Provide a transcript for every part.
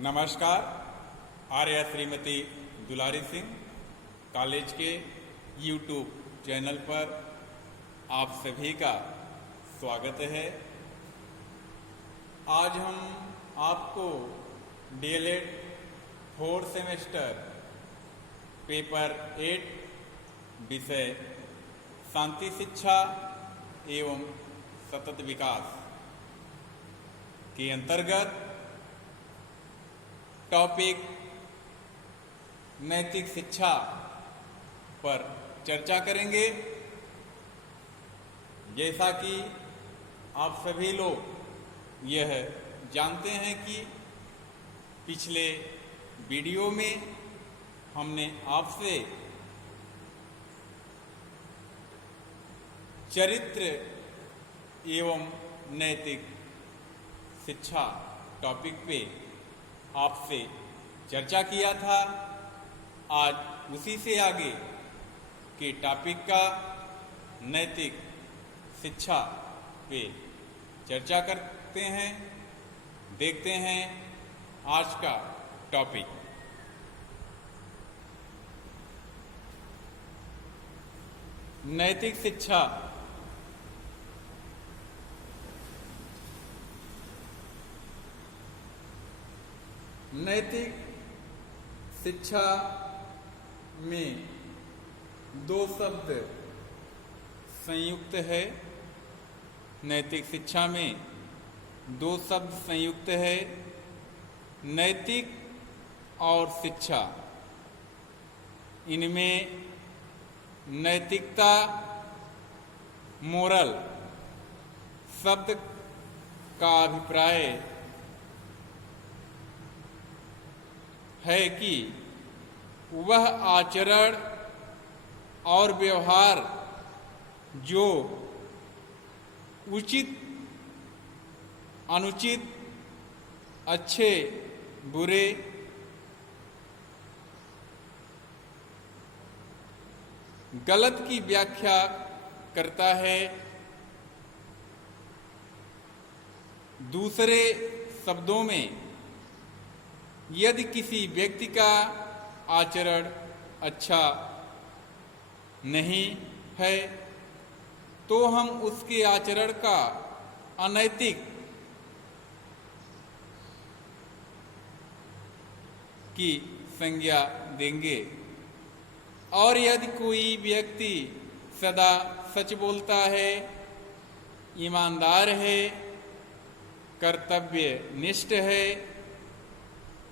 नमस्कार। आर्या श्रीमती दुलारी सिंह कॉलेज के YouTube channel पर आप सभी का स्वागत है। आज हम आपको डीएलएड 4 सेमेस्टर पेपर 8 विषय शांति शिक्षा एवं सतत विकास के अंतर्गत टॉपिक नैतिक शिक्षा पर चर्चा करेंगे। जैसा कि आप सभी लोग यह जानते हैं कि पिछले वीडियो में हमने आपसे चरित्र एवं नैतिक शिक्षा टॉपिक पे आपसे चर्चा किया था। आज उसी से आगे के टॉपिक का नैतिक शिक्षा पे चर्चा करते हैं। देखते हैं आज का टॉपिक। नैतिक शिक्षा नैतिक शिक्षा में दो शब्द संयुक्त है। नैतिक शिक्षा में दो शब्द संयुक्त है, नैतिक और शिक्षा। इनमें नैतिकता मोरल शब्द का अभिप्राय है कि वह आचरण और व्यवहार जो उचित अनुचित अच्छे बुरे गलत की व्याख्या करता है। दूसरे शब्दों में यदि किसी व्यक्ति का आचरण अच्छा नहीं है तो हम उसके आचरण का अनैतिक की संज्ञा देंगे। और यदि कोई व्यक्ति सदा सच बोलता है, ईमानदार है, कर्तव्यनिष्ठ है,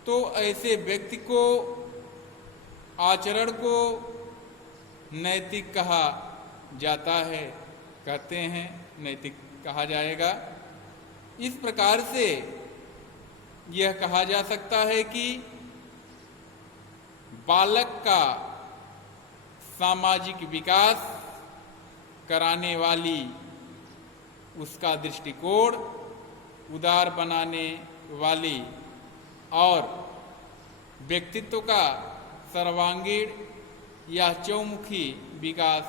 तो ऐसे व्यक्ति को आचरण को नैतिक कहा जाता है, कहते हैं नैतिक कहा जाएगा। इस प्रकार से यह कहा जा सकता है कि बालक का सामाजिक विकास कराने वाली उसका दृष्टिकोण उदार बनाने वाली और व्यक्तित्व का सर्वांगीण या चौमुखी विकास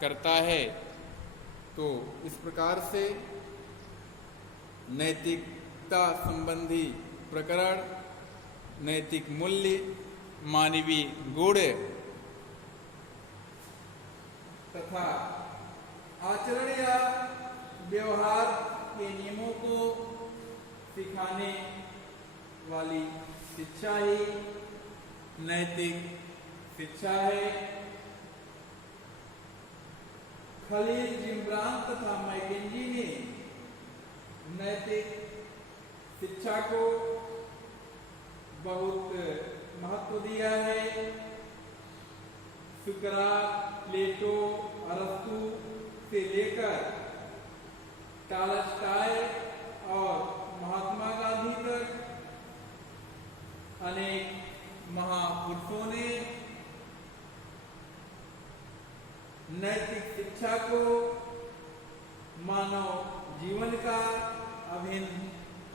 करता है। तो इस प्रकार से नैतिकता संबंधी प्रकरण, नैतिक मूल्य, मानवीय गुण तथा आचरण या व्यवहार के नियमों को सिखाने वाली शिक्षा ही नैतिक शिक्षा है। खलील जिब्रान तथा मैकेंजी ने नैतिक शिक्षा को बहुत महत्व दिया है। सुकरात, प्लेटो, अरस्तु से लेकर टॉलस्टॉय और महात्मा गांधी तक अनेक महापुरुषों ने नैतिक शिक्षा को मानव जीवन का अभिन्न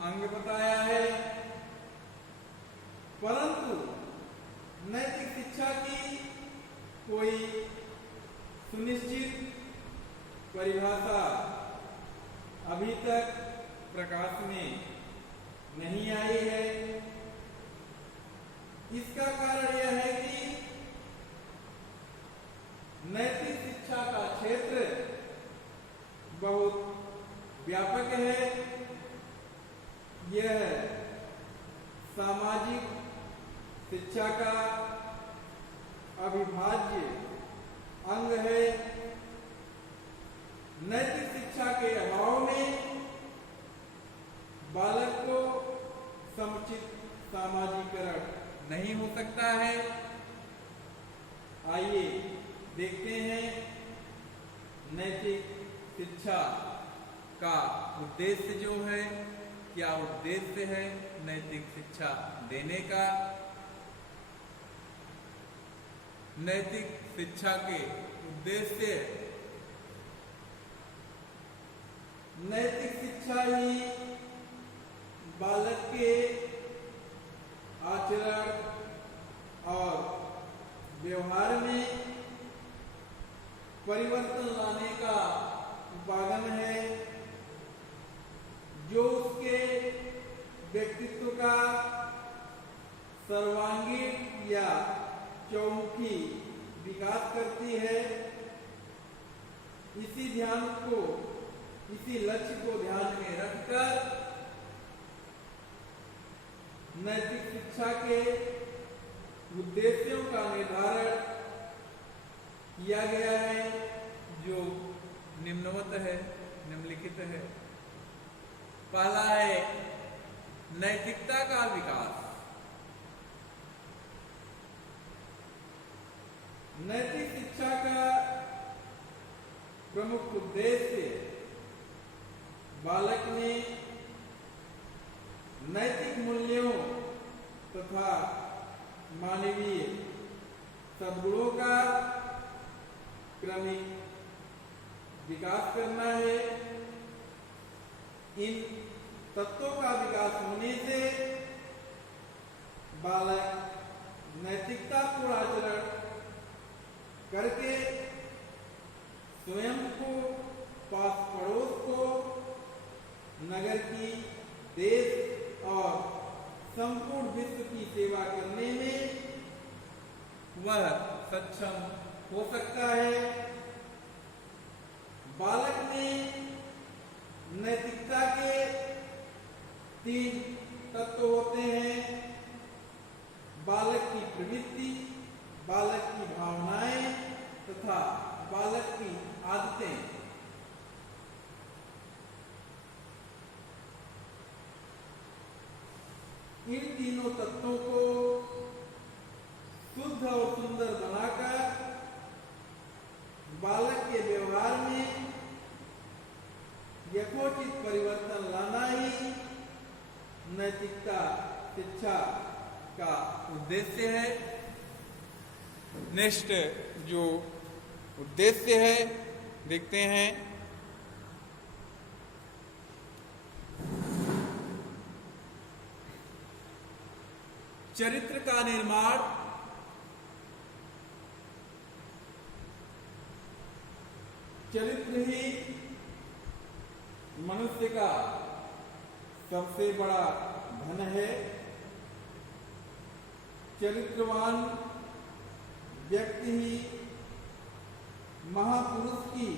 अंग बताया है। परंतु नैतिक शिक्षा की कोई सुनिश्चित परिभाषा अभी तक प्रकाश में नहीं आई है। यह सामाजिक शिक्षा का अविभाज्य अंग है। नैतिक शिक्षा के अभाव में बालक को समुचित सामाजिकरण नहीं हो सकता है। आइए देखते हैं नैतिक शिक्षा का उद्देश्य जो है, क्या उद्देश्य है नैतिक शिक्षा देने का। नैतिक शिक्षा के उद्देश्य, नैतिक शिक्षा ही बालक के आचरण और व्यवहार में परिवर्तन लाने का उपागम है, जो उसके व्यक्तित्व का सर्वांगीण या चौमुखी विकास करती है। इसी लक्ष्य को ध्यान में रखकर नैतिक शिक्षा के उद्देश्यों का निर्धारण किया गया है, जो निम्नलिखित है। पहला है नैतिकता का विकास। नैतिक शिक्षा का प्रमुख उद्देश्य बालक में नैतिक मूल्यों तथा मानवीय सद्गुणों का क्रमिक विकास करना है। इन तत्वों का विकास होने से बालक नैतिकतापूर्ण आचरण करके स्वयं को, पास पड़ोस को, नगर की, देश और संपूर्ण विश्व की सेवा करने में वह सक्षम हो सकता है। बालक में नैतिकता के 3 तत्व होते हैं: बालक की प्रवृत्ति, बालक की भावनाएं तथा बालक की आदतें। इन तीनों तत्वों को शुद्ध और सुंदर बनाकर बालक के व्यवहार में यथोचित परिवर्तन लाना ही नैतिकता शिक्षा का उद्देश्य है। नेक्स्ट जो उद्देश्य है देखते हैं। चरित्र का निर्माण। चरित्र ही मनुष्य का सबसे बड़ा धन है। चरित्रवान व्यक्ति ही महापुरुष की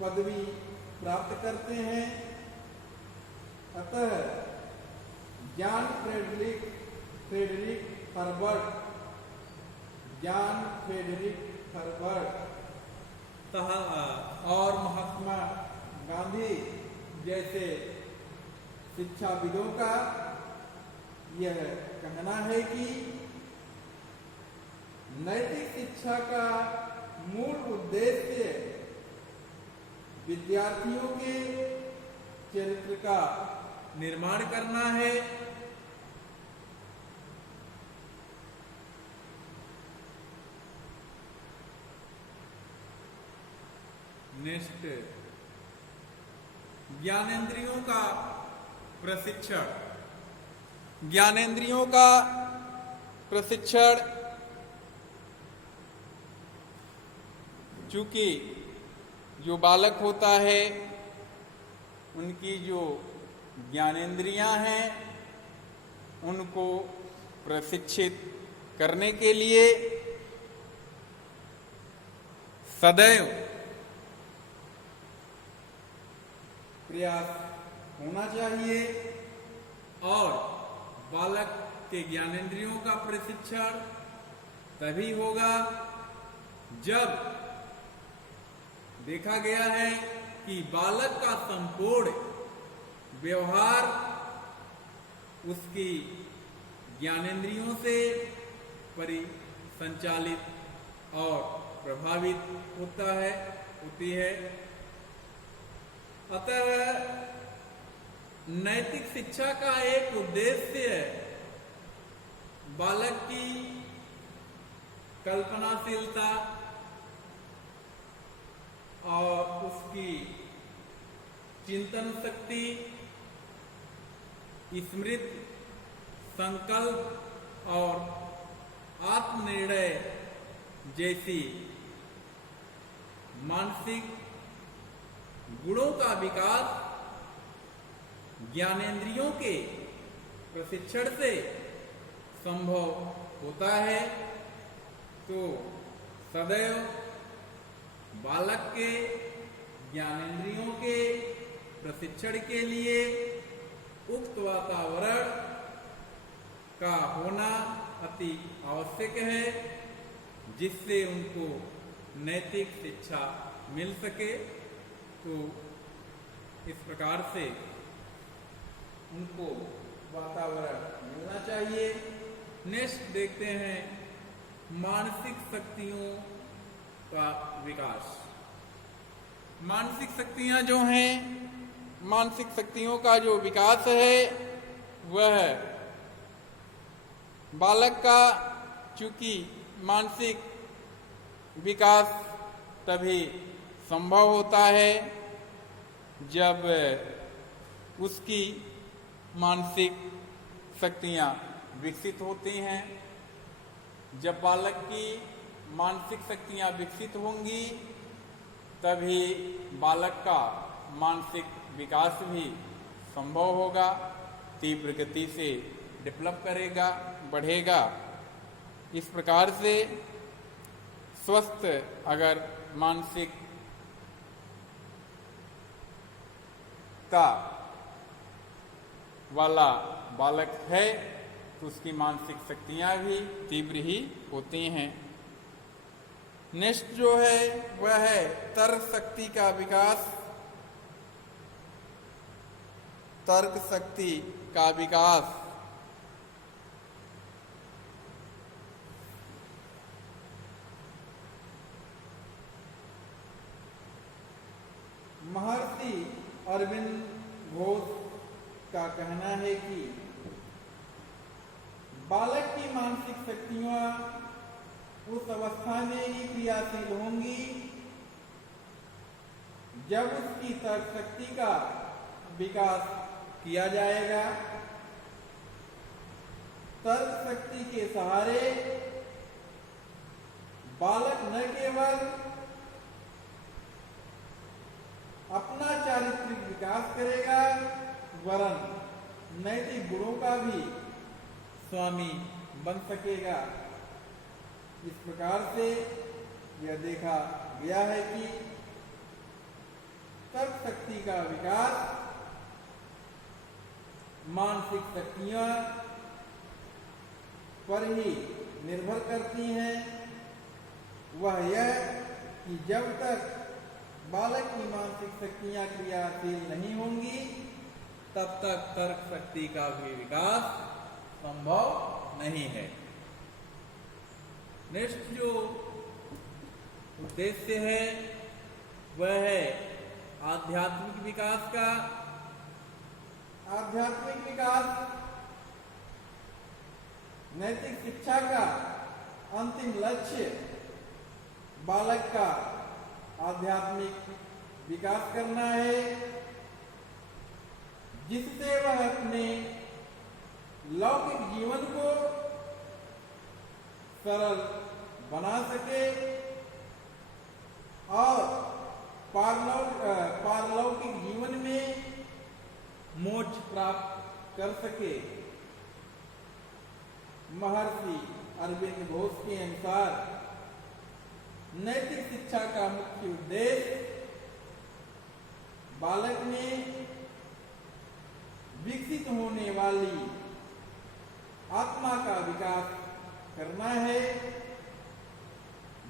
पदवी प्राप्त करते हैं। अतः जॉन फ्रेडरिक हर्बर्ट और महात्मा गांधी जैसे शिक्षाविदों का यह कहना है कि नैतिक शिक्षा का मूल उद्देश्य विद्यार्थियों के चरित्र का निर्माण करना है। नेक्स्ट, ज्ञानेंद्रियों का प्रशिक्षण। ज्ञानेंद्रियों का प्रशिक्षण, चूंकि जो बालक होता है उनकी जो ज्ञानेंद्रियां हैं उनको प्रशिक्षित करने के लिए सदैव प्रयास होना चाहिए और बालक के ज्ञानेंद्रियों का प्रशिक्षण तभी होगा जब देखा गया है कि बालक का संपूर्ण व्यवहार उसकी ज्ञानेंद्रियों से परिसंचालित और प्रभावित होती है। अतः नैतिक शिक्षा का एक उद्देश्य बालक की कल्पनाशीलता और उसकी चिंतन शक्ति, स्मृति, संकल्प और आत्मनिर्णय जैसी मानसिक गुणों का विकास ज्ञानेंद्रियों के प्रशिक्षण से संभव होता है। तो सदैव बालक के ज्ञानेंद्रियों के प्रशिक्षण के लिए उक्त वातावरण का होना अति आवश्यक है, जिससे उनको नैतिक शिक्षा मिल सके। तो इस प्रकार से उनको वातावरण मिलना चाहिए। नेक्स्ट देखते हैं मानसिक शक्तियों का विकास। मानसिक शक्तियां जो हैं, मानसिक शक्तियों का जो विकास है वह बालक का, चूंकि मानसिक विकास तभी संभव होता है जब उसकी मानसिक शक्तियां विकसित होती हैं। जब बालक की मानसिक शक्तियां विकसित होंगी तभी बालक का मानसिक विकास भी संभव होगा, तीव्र गति से डेवलप करेगा, बढ़ेगा। इस प्रकार से स्वस्थ अगर मानसिक वाला बालक है तो उसकी मानसिक शक्तियां भी तीव्र ही होती हैं। नेक्स्ट जो है वह है तर्क शक्ति का विकास। तर्क शक्ति का विकास महर्षि अरविंद घोष का कहना है कि बालक की मानसिक शक्तियां उस अवस्था में ही क्रियाशील होंगी जब उसकी तर्क शक्ति का विकास किया जाएगा। तर्क शक्ति के सहारे बालक न केवल अपना चारित्रिक विकास करेगा वरन नैतिक गुणों का भी स्वामी बन सकेगा। इस प्रकार से यह देखा गया है कि तर्क शक्ति का विकास मानसिक शक्तियां पर ही निर्भर करती हैं। वह यह कि जब तक बालक की मानसिक शक्तियां क्रियाशील नहीं होंगी तब तक तर्क शक्ति का भी विकास संभव नहीं है। नेक्स्ट जो उद्देश्य है वह है आध्यात्मिक विकास का। आध्यात्मिक विकास नैतिक शिक्षा का अंतिम लक्ष्य बालक का आध्यात्मिक विकास करना है, जिससे वह अपने लौकिक जीवन को सरल बना सके और पारलौकिक जीवन में मोक्ष प्राप्त कर सके। महर्षि अरविंद घोष के अनुसार नैतिक शिक्षा का मुख्य उद्देश्य बालक में विकसित होने वाली आत्मा का विकास करना है।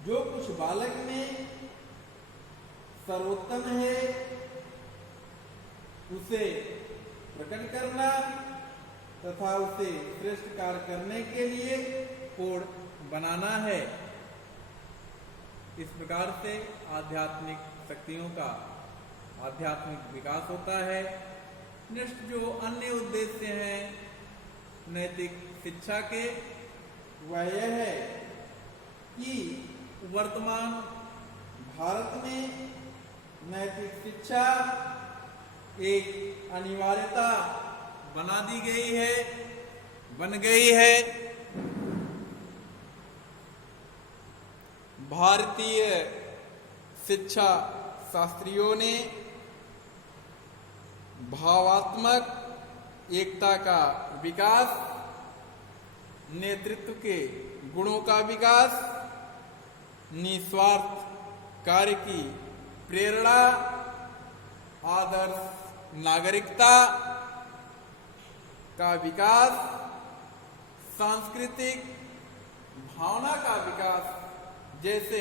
जो कुछ बालक में सर्वोत्तम है उसे प्रकट करना तथा उसे श्रेष्ठ कार्य करने के लिए कोड बनाना है। इस प्रकार से आध्यात्मिक शक्तियों का आध्यात्मिक विकास होता है। नेक्स्ट जो अन्य उद्देश्य हैं नैतिक शिक्षा के, वह यह है कि वर्तमान भारत में नैतिक शिक्षा एक अनिवार्यता बन गई है। भारतीय शिक्षा शास्त्रियों ने भावात्मक एकता का विकास, नेतृत्व के गुणों का विकास, निस्वार्थ कार्य की प्रेरणा, आदर्श नागरिकता का विकास, सांस्कृतिक भावना का विकास जैसे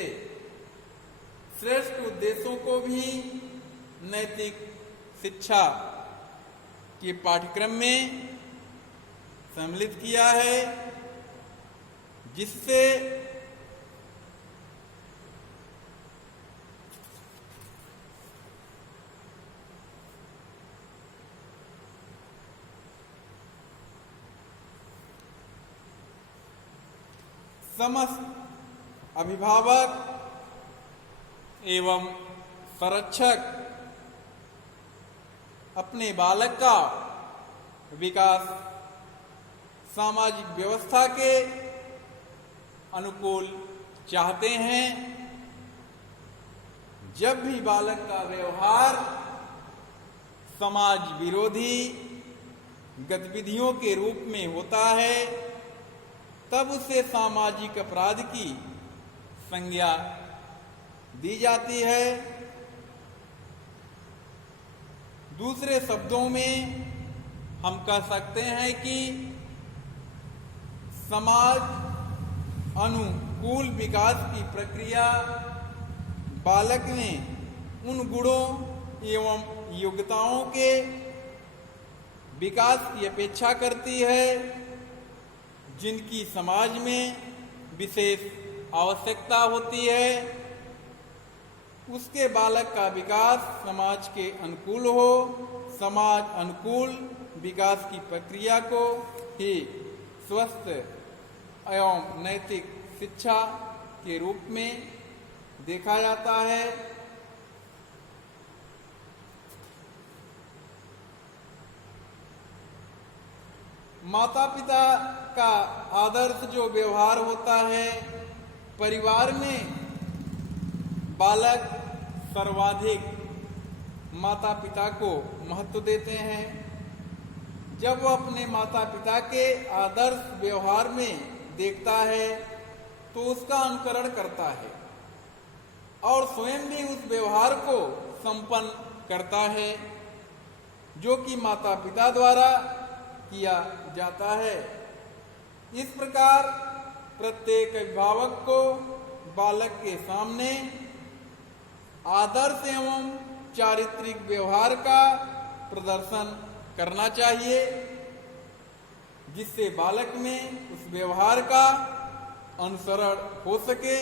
श्रेष्ठ उद्देश्यों को भी नैतिक शिक्षा के पाठ्यक्रम में सम्मिलित किया है, जिससे समस्त अभिभावक एवं संरक्षक अपने बालक का विकास सामाजिक व्यवस्था के अनुकूल चाहते हैं। जब भी बालक का व्यवहार समाज विरोधी गतिविधियों के रूप में होता है, तब उसे सामाजिक अपराध की संज्ञा दी जाती है। दूसरे शब्दों में हम कह सकते हैं कि समाज अनुकूल विकास की प्रक्रिया बालक में उन गुणों एवं योग्यताओं के विकास की अपेक्षा करती है जिनकी समाज में विशेष आवश्यकता होती है। उसके बालक का विकास समाज के अनुकूल हो। समाज अनुकूल विकास की प्रक्रिया को ही स्वस्थ एवं नैतिक शिक्षा के रूप में देखा जाता है। माता पिता का आदर्श जो व्यवहार होता है, परिवार में बालक सर्वाधिक माता पिता को महत्व देते हैं। जब वह अपने माता पिता के आदर्श व्यवहार में देखता है तो उसका अनुकरण करता है और स्वयं भी उस व्यवहार को संपन्न करता है जो कि माता पिता द्वारा किया जाता है। इस प्रकार प्रत्येक अभिभावक को बालक के सामने आदर्श एवं चारित्रिक व्यवहार का प्रदर्शन करना चाहिए, जिससे बालक में उस व्यवहार का अनुसरण हो सके,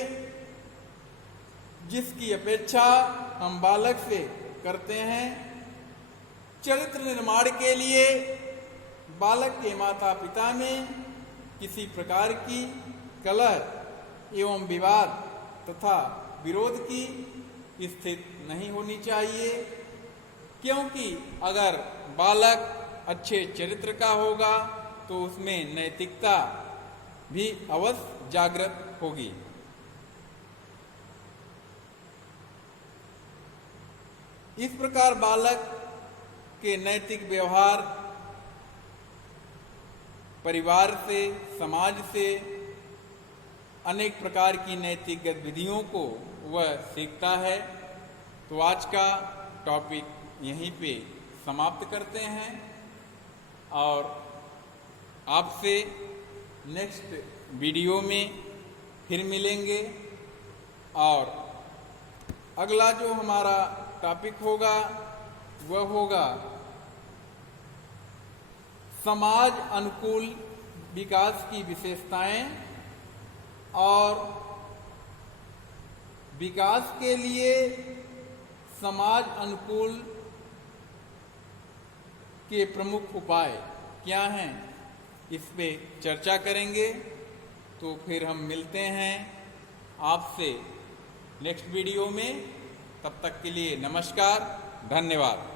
जिसकी अपेक्षा हम बालक से करते हैं। चरित्र निर्माण के लिए बालक के माता पिता में किसी प्रकार की कलह एवं विवाद तथा विरोध की स्थिति नहीं होनी चाहिए, क्योंकि अगर बालक अच्छे चरित्र का होगा तो उसमें नैतिकता भी अवश्य जागृत होगी। इस प्रकार बालक के नैतिक व्यवहार परिवार से, समाज से अनेक प्रकार की नैतिक गतिविधियों को वह सीखता है। तो आज का टॉपिक यहीं पे समाप्त करते हैं। और आपसे नेक्स्ट वीडियो में फिर मिलेंगे। और अगला जो हमारा टॉपिक होगा वह होगा समाज अनुकूल विकास की विशेषताएं और विकास के लिए समाज अनुकूल के प्रमुख उपाय क्या हैं, इस पे चर्चा करेंगे। तो फिर हम मिलते हैं आपसे नेक्स्ट वीडियो में। तब तक के लिए नमस्कार, धन्यवाद।